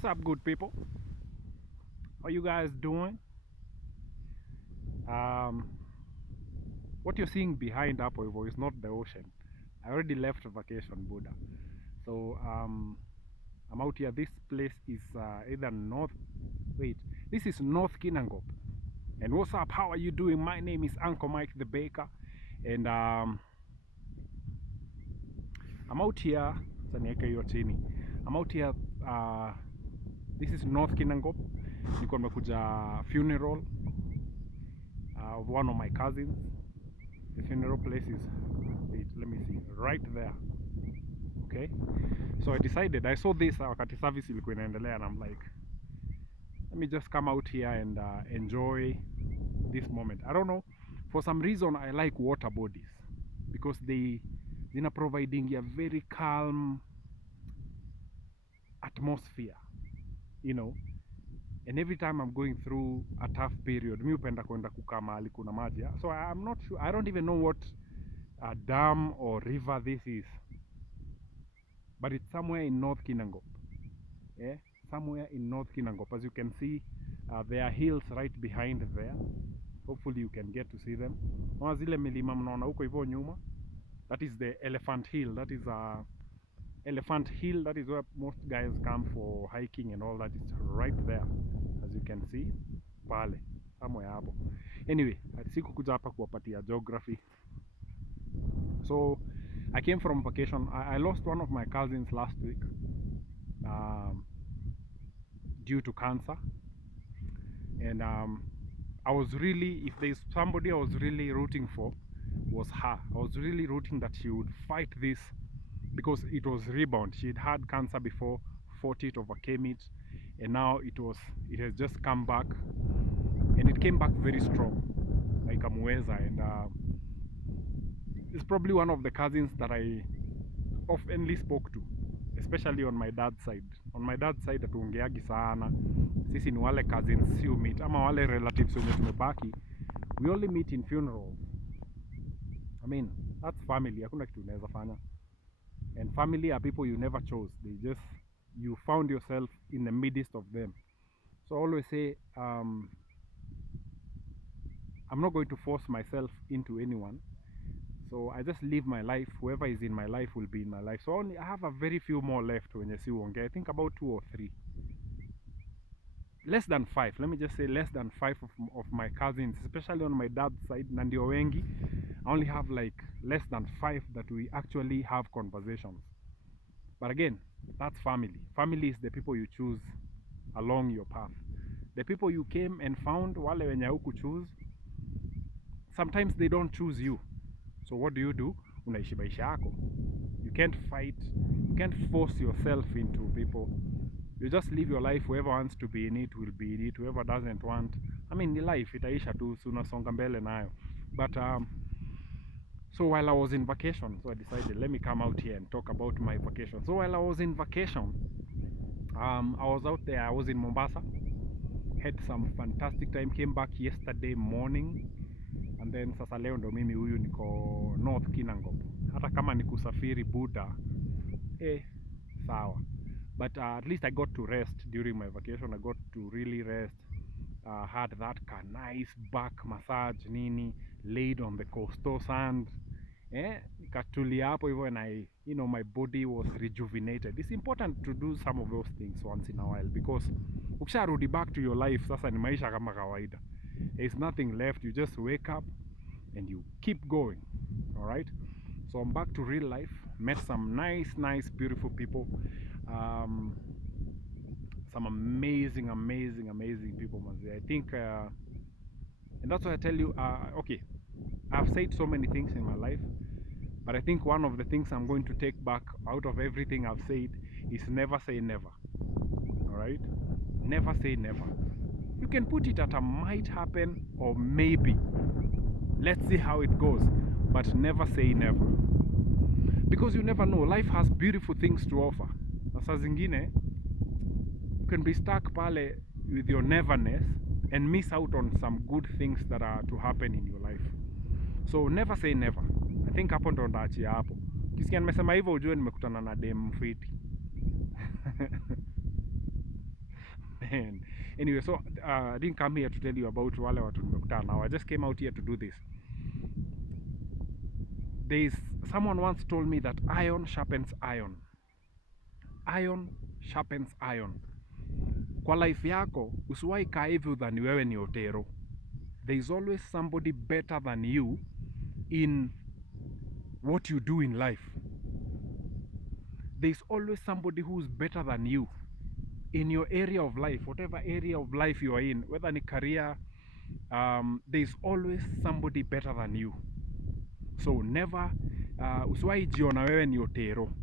What's up, good people? How you guys doing? Um, what you're seeing behind Apo Ivo is not the ocean. I already left vacation, Buddha. So I'm out here. This place is either north. Wait, this is North Kinangop. And what's up? How are you doing? My name is Uncle Mike the Baker, and I'm out here. I'm out here. This is North Kinangop. Niko nimekuja funeral of one of my cousins. The funeral place is, wait, let me see, right there. Okay, so I decided, I saw this wakati service ilikuwa inaendelea, and I'm like, let me just come out here and enjoy this moment. I don't know, for some reason I like water bodies because they are providing a very calm atmosphere, you know. And every time I'm going through a tough period, mi upenda kwenda kukaa mahali kuna maji. So I'm not sure, I don't even know what a dam or river this is, but it's somewhere in North Kinangop. Yeah, somewhere in North Kinangop. As you can see, there are hills right behind there. Hopefully you can get to see them. Zile milima mnaona huko hivyo nyuma, that is the Elephant Hill. That is Elephant Hill. That is where most guys come for hiking and all that. It's right there, as you can see pale somewhere hapo. Anyway, sikukuja hapa kuwapatia geography. So I came from vacation. I lost one of my cousins last week due to cancer, and I was really, if there's somebody I was really rooting for, was her. I was really rooting that she would fight this because it was rebound. She'd had cancer before, fought it, overcame it, and now it has just come back, and it came back very strong, like a mueza. And it's probably one of the cousins that I oftenly spoke to, especially on my dad's side. On my dad's side hatuongeagi sana. Sisi ni wale cousins si meet, ama wale relatives wenye tumebaki, we only meet in funerals. I mean, that's family, hakuna kitu unaweza fanya. And family are people you never chose. You found yourself in the midst of them. So I always say, I'm not going to force myself into anyone. So I just live my life. Whoever is in my life will be in my life. So I have a very few more left when you see Wonge. I think about 2 or 3. Less than 5. Let me just say less than 5 of my cousins, especially on my dad's side, Nandio Wengi. I only have like less than 5 that we actually have conversations. But again, that's family. Family is the people you choose along your path. The people you came and found, wale wenye huku choose, sometimes they don't choose you. So what do? Unaishi maisha yako. You can't fight, you can't force yourself into people. You just live your life. Whoever wants to be in it will be in it. Whoever doesn't want, I mean, ni life, itaisha tu, unasonga mbele nayo. But so while I was in vacation, so I decided, let me come out here and talk about my vacation. So while I was in vacation, I was out there, I was in Mombasa, had some fantastic time, came back yesterday morning, and then sasa leo ndo mimi huyu niko North Kinangop. Hata kama ni kusafiri Buddha, sawa. But at least I got to rest during my vacation. I got to really rest. Had that nice back massage nini, laid on the coastal sand. Katulia hapo hivyo, and my body was rejuvenated. It's important to do some of those things once in a while, because ukisharudi back to your life, sasa ni maisha kama kawaida. There's nothing left. You just wake up and you keep going. All right. So I'm back to real life. Met some nice, beautiful people. Some amazing people, Manzi. I think, and that's why I tell you, okay, I've said so many things in my life, but I think one of the things I'm going to take back out of everything I've said is never say never. Alright? Never say never. You can put it at a might happen or maybe. Let's see how it goes. But never say never. Because you never know. Life has beautiful things to offer. Na saa zingine, you can be stuck pale with your neverness and miss out on some good things that are to happen in your life. So never say never. I think hapo ndo ndaachia hapo. Kisikia nimesema hivyo ujue nimekutana na dem fiti. And anyway, so I didn't come here to tell you about wale watu nimekutana now. I just came out here to do this. There's someone once told me that iron sharpens iron. Iron sharpens iron. Kwa life yako usiwahi kaa hivi udhani wewe ni otero. There is always somebody better than you in what you do in life. There is always somebody who is better than you in your area of life, whatever area of life you are in, whether ni career, there is always somebody better than you. So never usiwahi jiona wewe ni otero.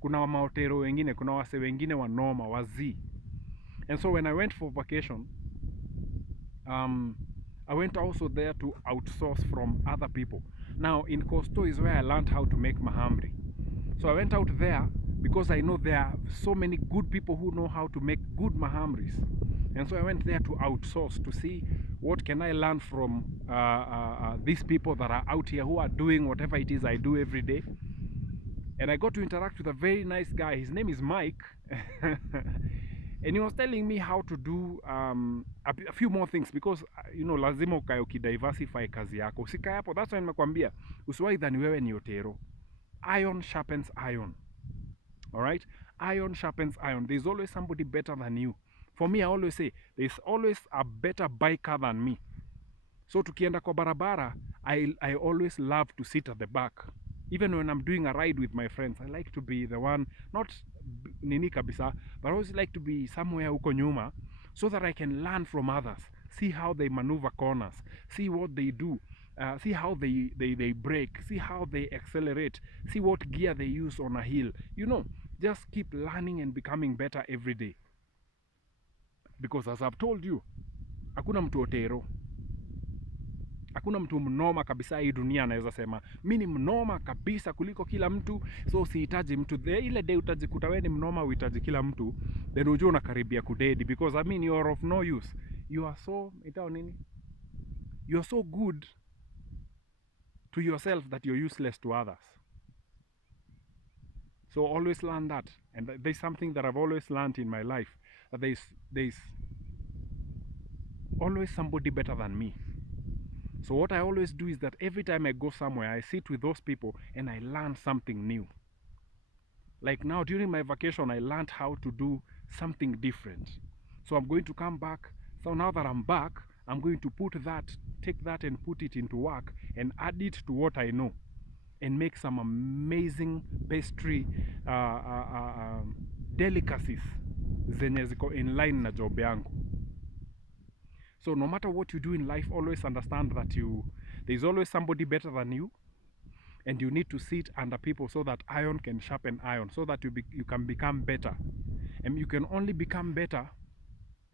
Kuna maotero wengine, kuna wase wengine wanoma, wazi. And so when I went for vacation, I went also there to outsource from other people. Now in Costo is where I learned how to make mahamri. So I went out there because I know there are so many good people who know how to make good mahamris. And so I went there to outsource to see what can I learn from these people that are out here who are doing whatever it is I do every day. And I got to interact with a very nice guy. His name is Mike. And he was telling me how to do a few more things because lazima ukae ukidiversify kazi yako. Usikae hapo. That's why nimekwambia usiwahi dhani wewe ni otero. Iron sharpens iron. Alright? Iron sharpens iron. There's always somebody better than you. For me, I always say there's always a better biker than me. So tukienda kwa barabara, I always love to sit at the back. Even when I'm doing a ride with my friends, I like to be the one, not nini kabisa, but I always like to be somewhere huko nyuma so that I can learn from others, see how they maneuver corners, see what they do, see how they brake, see how they accelerate, see what gear they use on a hill. Just keep learning and becoming better every day. Because as I've told you, hakuna mtu otero. Hakuna mtu mnoma kabisa hii dunia anaweza sema mimi ni mnoma kabisa kuliko kila mtu, so sihitaji mtu. Ile day utajikuta wewe ni mnoma uhitaji kila mtu, then ujue unakaribia kudedi, because you are of no use. You are so you are so good to yourself that you're useless to others. So always learn that. And there's something that I've always learned in my life, that there's always somebody better than me. So what I always do is that every time I go somewhere, I sit with those people and I learn something new. Like now during my vacation, I learned how to do something different. So I'm going to come back. So now that I'm back, I'm going to take that and put it into work and add it to what I know and make some amazing pastry delicacies zenye ziko in line na job yangu. So no matter what you do in life, always understand that there's always somebody better than you, and you need to sit under people so that iron can sharpen iron, so that you can become better. And you can only become better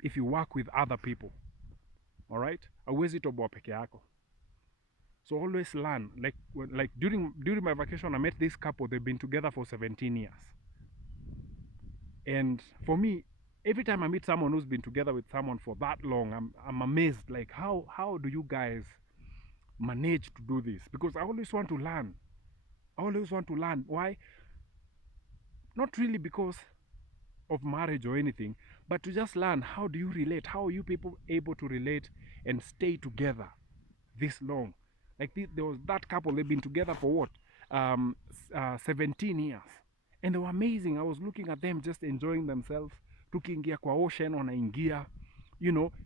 if you work with other people. Alright? Hauwezi toboa peke yako. So always learn. Like during my vacation, I met this couple. They've been together for 17 years. And for me, every time I meet someone who's been together with someone for that long, I'm amazed. Like, how do you guys manage to do this? Because I always want to learn. I always want to learn. Why? Not really because of marriage or anything, but to just learn, how do you relate? How are you people able to relate and stay together this long? Like there was that couple, they've been together for what? 17 years. And they were amazing. I was looking at them just enjoying themselves. Tukiingia kwa ocean, wanaingia.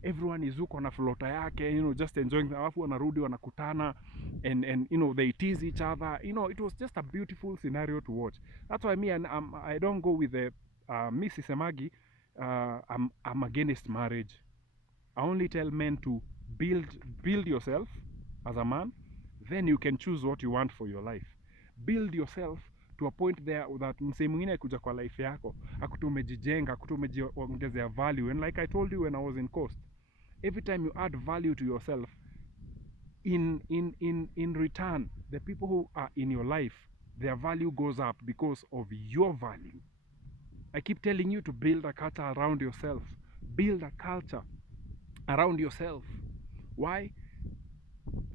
Everyone is huko na flota yake, just enjoying. Alafu wanarudi wanakutana and they tease each other. It was just a beautiful scenario to watch. That's why I don't go with the Mrs. Semagi. I'm against marriage. I only tell men to build yourself as a man, then you can choose what you want for your life. Build yourself to a point there that msee mwingine kuja kwa life yako akuta umejijenga, akuta umejiongezea value. And like I told you when I was in Coast, every time you add value to yourself, in return, the people who are in your life, their value goes up because of your value. I keep telling you to build a culture around yourself. Build a culture around yourself. Why?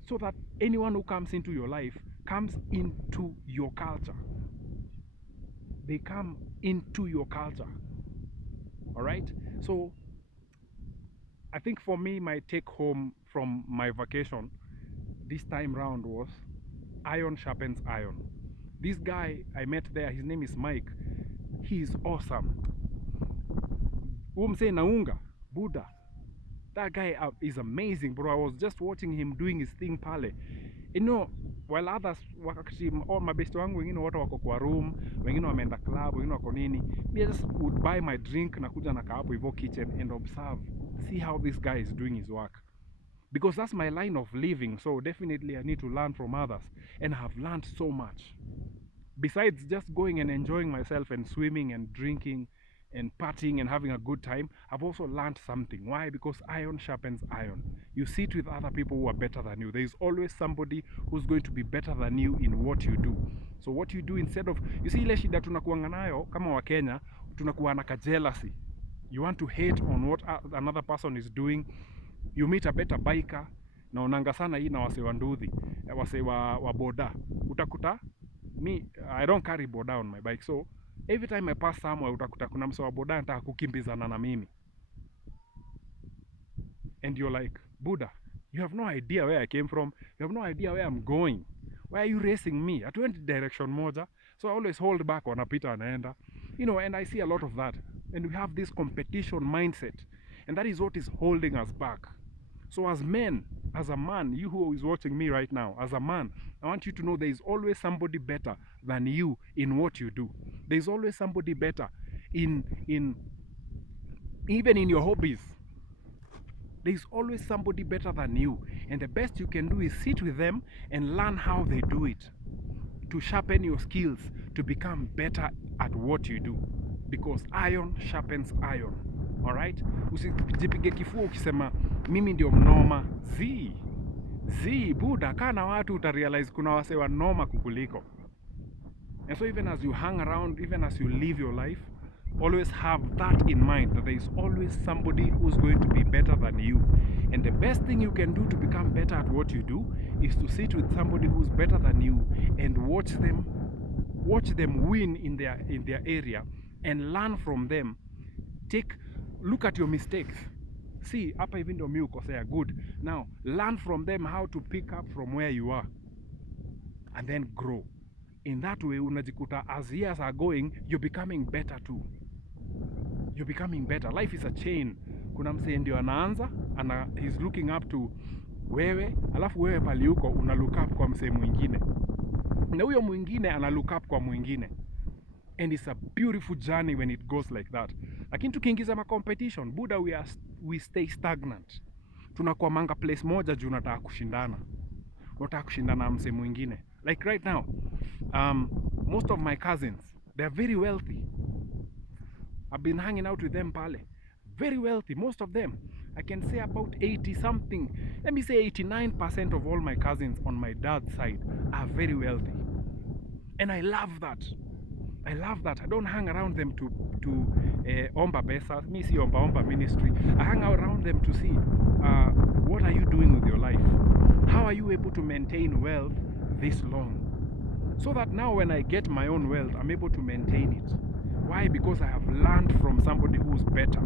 So that anyone who comes into your life comes into your culture. They come into your culture. Alright? So I think for me, my take home from my vacation this time round was iron sharpens iron. This guy I met there, his name is Mike. He is awesome. Umse Naunga, Buddha. That guy is amazing, bro. I was just watching him doing his thing pale. You know, while others wakati all mabesti wangu wengine wote wako kwa room, wengine wameenda club, wengine wako nini, me just would buy my drink na kuja nakaa hapo hivyo kitchen and observe, see how this guy is doing his work, because that's my line of living. So definitely I need to learn from others, and I have learned so much. Besides just going and enjoying myself and swimming and drinking and partying and having a good time, I've also learned something. Why? Because iron sharpens iron. You sit with other people who are better than you. There is always somebody who's going to be better than you in what you do. So what you do, instead of, you see ile shida tunakuanga nayo kama wa Kenya, tunakuwa na jealousy. You want to hate on what another person is doing. You meet a better biker, naonanga sana hii na wase wa nduthi, wase wa boda. Utakuta me, I don't carry boda on my bike, so every time I pass somewhere utakuta kuna mse wa boda anataka kukimbizana na mimi, and you're like, Buddha, you have no idea where I came from, you have no idea where I'm going, why are you racing me? Hatuendi direction moja. So I always hold back, wanapita anaenda, you know, and I see a lot of that, and we have this competition mindset, and that is what is holding us back. So as men, as a man, you who is watching me right now, as a man, I want you to know there is always somebody better than you in what you do. There is always somebody better in even in your hobbies. There is always somebody better than you, and the best you can do is sit with them and learn how they do it, to sharpen your skills, to become better at what you do, because iron sharpens iron. Alright? Usijipige kifua ukisema mimi ndio mnoma. Buddha, kana watu utarealize kuna wase wa noma kukuliko. And so even as you hang around, even as you live your life, always have that in mind, that there is always somebody who's going to be better than you. And the best thing you can do to become better at what you do is to sit with somebody who's better than you and watch them win in their area and learn from them. Look at your mistakes. See, hapa hivi ndio mimi ukosea, good. Now, learn from them how to pick up from where you are and then grow. In that way, unajikuta as years are going, you're becoming better too. You're becoming better. Life is a chain. Kuna msee ndio anaanza, he's looking up to wewe, alafu wewe pali uko una look up kwa msee mwingine, na huyo mwingine ana look up kwa mwingine. And it's a beautiful journey when it goes like that. Lakini tukiingiza ma competition, Buddha, we stay stagnant. Tunakuwa manga place moja juu unataka kushindana. Unataka kushindana na msee mwingine. Like right now, most of my cousins, they're very wealthy. I've been hanging out with them pale. Very wealthy, most of them. I can say about 80 something, let me say 89% of all my cousins on my dad's side are very wealthy. And I love that. I love that. I don't hang around them to omba pesa. Me see omba ministry. I hang around them to see what are you doing with your life? How are you able to maintain wealth this long? So that now when I get my own wealth, I'm able to maintain it. Why? Because I have learned from somebody who's better.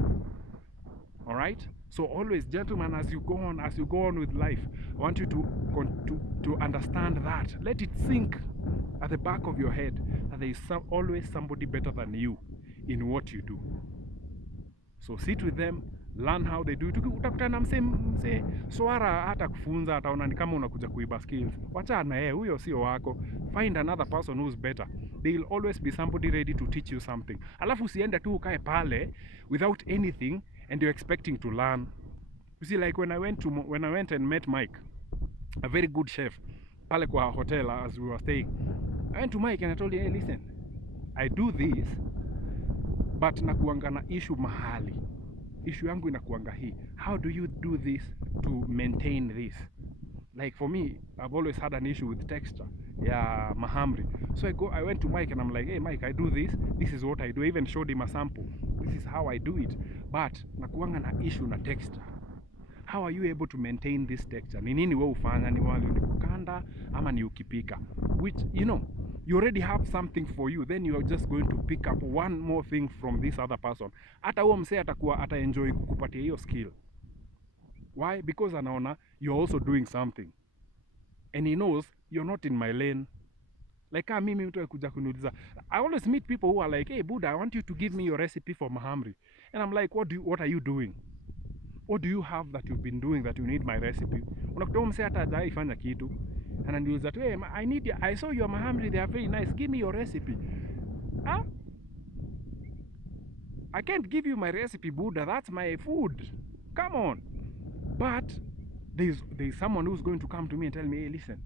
Alright? So always, gentlemen, as you go on with life, I want you to understand that. Let it sink at the back of your head that there is always somebody better than you in what you do. So sit with them, learn how they do it. Utakutana mse swara hata kufunza, ataona ni kama unakuja kuiba skills. Wachana yeye, huyo sio wako. Find another person who's better. There will always be somebody ready to teach you something. Alafu usiende tu ukae pale without anything and you're expecting to learn. You see, like when I went and met Mike, a very good chef, pale kwa hotel as we were staying, I went to Mike and I told him, hey, listen, I do this, but nakuanga na issue mahali. Issue yangu inakuanga hii. How do you do this to maintain this? Like for me, I've always had an issue with texture. Yeah, mahamri. So I went to Mike and I'm like, hey Mike, I do this. This is what I do. I even showed him a sample. This is how I do it. But nakuanga na issue na texture. How are you able to maintain this texture? Ni nini wewe ufanya? Ni wali ni kukanda ama ni ukipika? Which, you know, you already have something for you. Then you are just going to pick up one more thing from this other person. Hata huo msee atakuwa ata enjoy kukupatia hiyo skill. Why? Because anaona you're also doing something and he knows you're not in my lane. Like mimi mtu akuja kuniuliza, I always meet people who are like, hey Buddha, I want you to give me your recipe for mahamri, and I'm like, what are you doing? What do you have that you've been doing that you need my recipe? Unakuta mse hata hajaifanya kitu ananiuliza tu, hey, I saw your mahamri, they are very nice, give me your recipe. I can't give you my recipe, Buddha, that's my food, come on. But there's someone who's going to come to me and tell me, hey, listen,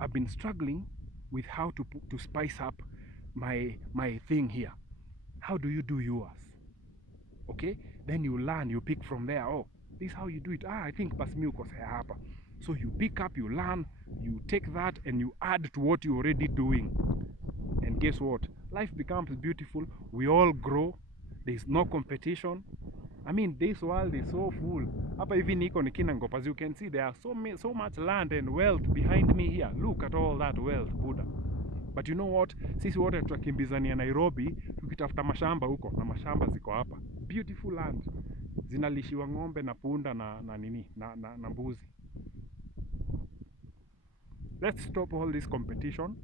I've been struggling with how to spice up my thing here. How do you do yours? Okay, then you learn, you pick from there. Oh, this is how you do it. I think basi mimi ukosea hapa. So you pick up, you learn, you take that and you add to what you're already doing. And guess what? Life becomes beautiful. We all grow. There's no competition. I mean, this world is so full. Hapa hivi niko Kinangop, as you can see, there are so much land and wealth behind me here. Look at all that wealth, Buddha. But you know what? Sisi wote tutakimbizania Nairobi tukitafuta mashamba huko, na mashamba ziko hapa. Beautiful land. Zinalishiwa ng'ombe na punda na mbuzi. Let's stop all this competition.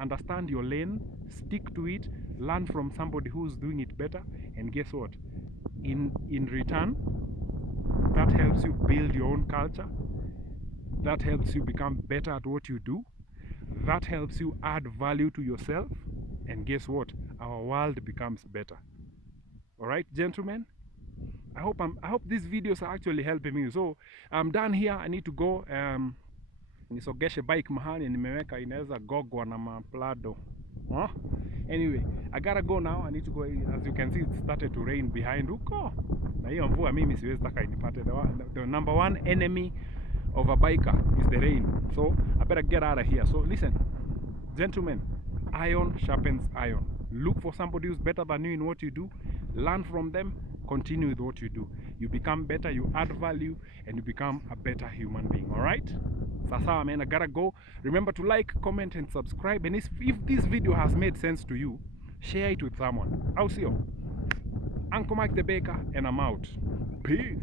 Understand your lane, stick to it, learn from somebody who's doing it better, and guess what? In return, that helps you build your own culture. That helps you become better at what you do. That helps you add value to yourself, and guess what? Our world becomes better. All right, gentlemen, I hope these videos are actually helping me. So I'm done here. I need to go nisogeshe bike mahali nimeweka inaweza gogwa na maplado. Anyway, I gotta go now. I need to go. As you can see, it started to rain behind huko, na hiyo mvua mimi siwezi taka inipate. The number one enemy of a biker is the rain, so I better get out of here. So listen, gentlemen, iron sharpens iron. Look for somebody who's better than you in what you do, learn from them, continue with what you do. You become better, you add value, and you become a better human being. All right, sasawa man, I gotta go. Remember to like, comment, and subscribe, and if this video has made sense to you, share it with someone. I'll see you. Uncle Mike the Baker, and I'm out. Peace.